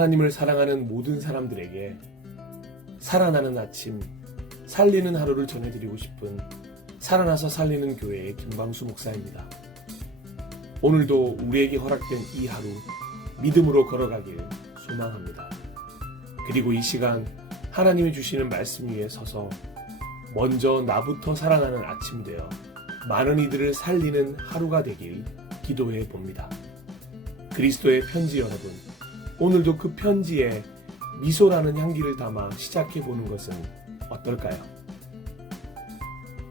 하나님을 사랑하는 모든 사람들에게 살아나는 아침, 살리는 하루를 전해드리고 싶은 살아나서 살리는 교회의 김광수 목사입니다. 오늘도 우리에게 허락된 이 하루 믿음으로 걸어가길 소망합니다. 그리고 이 시간 하나님이 주시는 말씀 위에 서서 먼저 나부터 살아나는 아침이 되어 많은 이들을 살리는 하루가 되길 기도해 봅니다. 그리스도의 편지 여러분, 오늘도 그 편지에 미소라는 향기를 담아 시작해 보는 것은 어떨까요?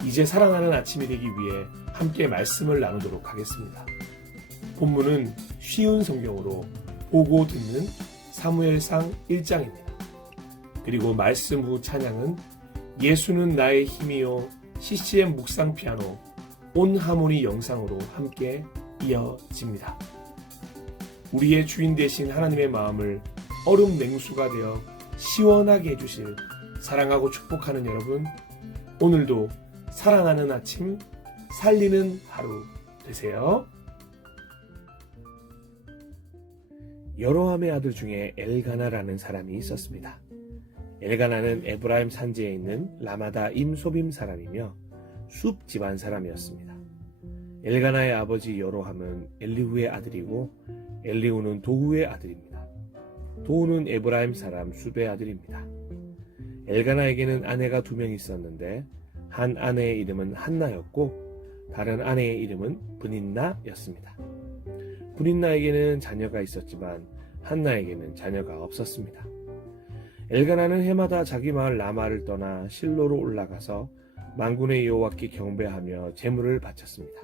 이제 사랑하는 아침이 되기 위해 함께 말씀을 나누도록 하겠습니다. 본문은 쉬운 성경으로 보고 듣는 사무엘상 1장입니다. 그리고 말씀 후 찬양은 예수는 나의 힘이요 CCM 묵상 피아노 온 하모니 영상으로 함께 이어집니다. 우리의 주인 되신 하나님의 마음을 얼음 냉수가 되어 시원하게 해주실 사랑하고 축복하는 여러분, 오늘도 사랑하는 아침, 살리는 하루 되세요. 여로함의 아들 중에 엘가나라는 사람이 있었습니다. 엘가나는 에브라임 산지에 있는 라마다 임소빔 사람이며 숲 집안 사람이었습니다. 엘가나의 아버지 여로함은 엘리후의 아들이고 엘리후는 도후의 아들입니다. 도후는 에브라임 사람 숲의 아들입니다. 엘가나에게는 아내가 2명 있었는데 한 아내의 이름은 한나였고 다른 아내의 이름은 브닌나였습니다. 브닌나에게는 자녀가 있었지만 한나에게는 자녀가 없었습니다. 엘가나는 해마다 자기 마을 라마를 떠나 실로로 올라가서 만군의 여호와께 경배하며 제물을 바쳤습니다.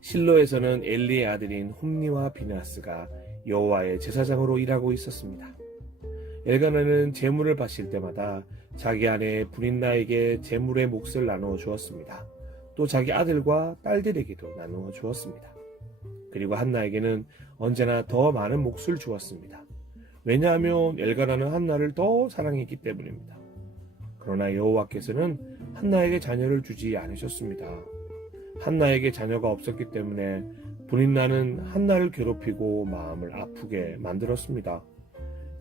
실로에서는 엘리의 아들인 홈니와 비나스가 여호와의 제사장으로 일하고 있었습니다. 엘가나는 제물을 바칠 때마다 자기 아내 브린나에게 제물의 몫을 나누어 주었습니다. 또 자기 아들과 딸들에게도 나누어 주었습니다. 그리고 한나에게는 언제나 더 많은 몫을 주었습니다. 왜냐하면 엘가나는 한나를 더 사랑했기 때문입니다. 그러나 여호와께서는 한나에게 자녀를 주지 않으셨습니다. 한나에게 자녀가 없었기 때문에 브린나는 한나를 괴롭히고 마음을 아프게 만들었습니다.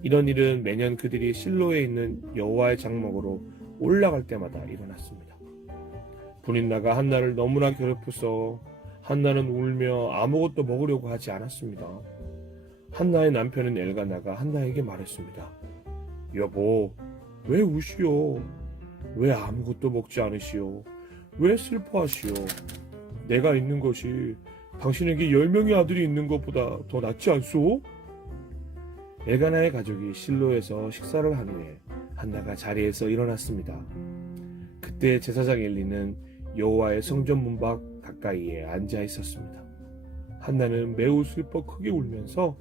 이런 일은 매년 그들이 실로에 있는 여호와의 장막으로 올라갈 때마다 일어났습니다. 브린나가 한나를 너무나 괴롭혀서 한나는 울며 아무것도 먹으려고 하지 않았습니다. 한나의 남편인 엘가나가 한나에게 말했습니다. 여보, 왜 우시오? 왜 아무것도 먹지 않으시오? 왜 슬퍼하시오? 내가 있는 것이 당신에게 10명의 아들이 있는 것보다 더 낫지 않소? 엘가나의 가족이 실로에서 식사를 한 후에 한나가 자리에서 일어났습니다. 그때 제사장 엘리는 여호와의 성전 문 밖 가까이에 앉아 있었습니다. 한나는 매우 슬퍼 크게 울면서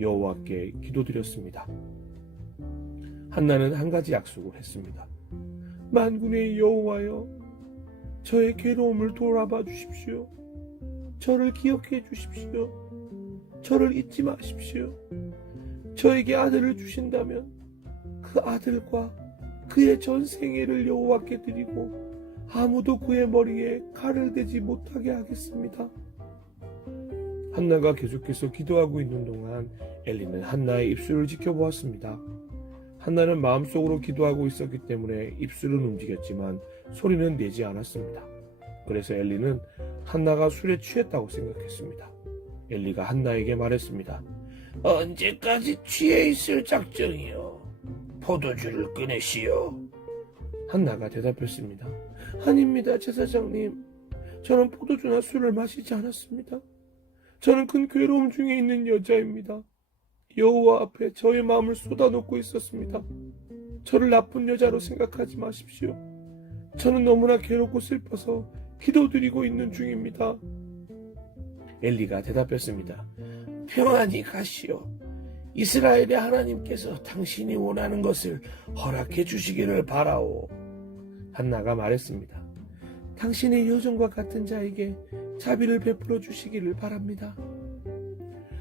여호와께 기도드렸습니다. 한나는 한 가지 약속을 했습니다. 만군의 여호와여, 저의 괴로움을 돌아봐 주십시오. 저를 기억해 주십시오. 저를 잊지 마십시오. 저에게 아들을 주신다면 그 아들과 그의 전 생애를 여호와께 드리고 아무도 그의 머리에 칼을 대지 못하게 하겠습니다. 한나가 계속해서 기도하고 있는 동안 엘리는 한나의 입술을 지켜보았습니다. 한나는 마음속으로 기도하고 있었기 때문에 입술은 움직였지만 소리는 내지 않았습니다. 그래서 엘리는 한나가 술에 취했다고 생각했습니다. 엘리가 한나에게 말했습니다. 언제까지 취해 있을 작정이요? 포도주를 꺼내시오. 한나가 대답했습니다. 아닙니다, 제사장님. 저는 포도주나 술을 마시지 않았습니다. 저는 큰 괴로움 중에 있는 여자입니다. 여호와 앞에 저의 마음을 쏟아놓고 있었습니다. 저를 나쁜 여자로 생각하지 마십시오. 저는 너무나 괴롭고 슬퍼서 기도드리고 있는 중입니다. 엘리가 대답했습니다. 평안히 가시오. 이스라엘의 하나님께서 당신이 원하는 것을 허락해 주시기를 바라오. 한나가 말했습니다. 당신의 여종과 같은 자에게 자비를 베풀어 주시기를 바랍니다.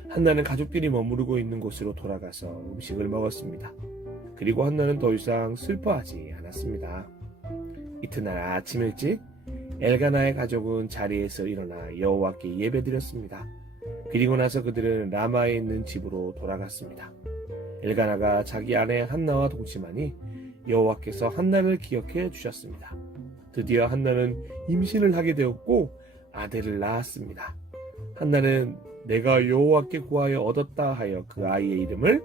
한나는 가족들이 머무르고 있는 곳으로 돌아가서 음식을 먹었습니다. 그리고 한나는 더 이상 슬퍼하지 않았습니다. 이튿날 아침 일찍 엘가나의 가족은 자리에서 일어나 여호와께 예배드렸습니다. 그리고 나서 그들은 라마에 있는 집으로 돌아갔습니다. 엘가나가 자기 아내 한나와 동침하니 여호와께서 한나를 기억해 주셨습니다. 드디어 한나는 임신을 하게 되었고 아들을 낳았습니다. 한나는 내가 여호와께 구하여 얻었다 하여 그 아이의 이름을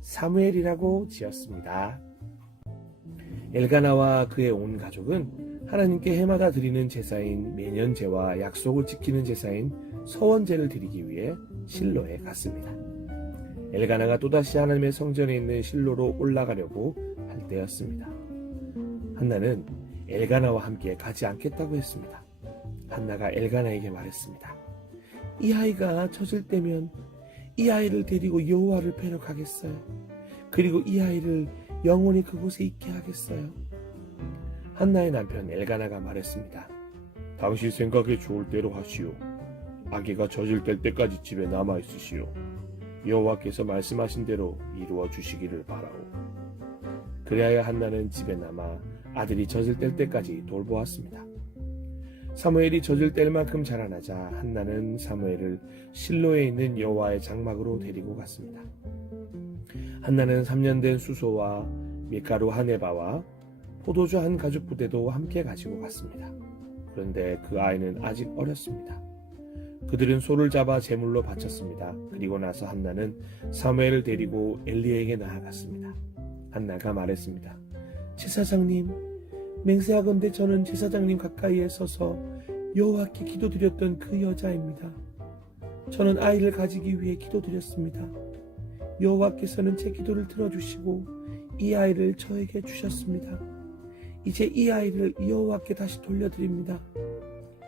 사무엘이라고 지었습니다. 엘가나와 그의 온 가족은 하나님께 해마다 드리는 제사인 매년제와 약속을 지키는 제사인 서원제를 드리기 위해 실로에 갔습니다. 엘가나가 또다시 하나님의 성전에 있는 실로로 올라가려고 할 때였습니다. 한나는 엘가나와 함께 가지 않겠다고 했습니다. 한나가 엘가나에게 말했습니다. 이 아이가 젖을 때면 이 아이를 데리고 여호와를 뵈러 가겠어요. 그리고 이 아이를 영원히 그곳에 있게 하겠어요. 한나의 남편 엘가나가 말했습니다. 당신 생각에 좋을 대로 하시오. 아기가 젖을 뗄 때까지 집에 남아 있으시오. 여호와께서 말씀하신 대로 이루어 주시기를 바라오. 그리하여 한나는 집에 남아 아들이 젖을 뗄 때까지 돌보았습니다. 사무엘이 젖을 뗄 만큼 자라나자 한나는 사무엘을 실로에 있는 여호와의 장막으로 데리고 갔습니다. 한나는 3년 된 수소와 밀가루 한 에바와 포도주 한 가죽 부대도 함께 가지고 갔습니다. 그런데 그 아이는 아직 어렸습니다. 그들은 소를 잡아 제물로 바쳤습니다. 그리고 나서 한나는 사무엘을 데리고 엘리에게 나아갔습니다. 한나가 말했습니다. 제사장님, 맹세하건대 저는 제사장님 가까이에 서서 여호와께 기도드렸던 그 여자입니다. 저는 아이를 가지기 위해 기도드렸습니다. 여호와께서는 제 기도를 들어주시고 이 아이를 저에게 주셨습니다. 이제 이 아이를 여호와께 다시 돌려드립니다.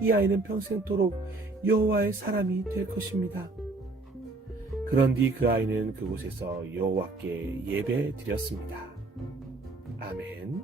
이 아이는 평생토록 여호와의 사람이 될 것입니다. 그런 뒤 그 아이는 그곳에서 여호와께 예배 드렸습니다. 아멘.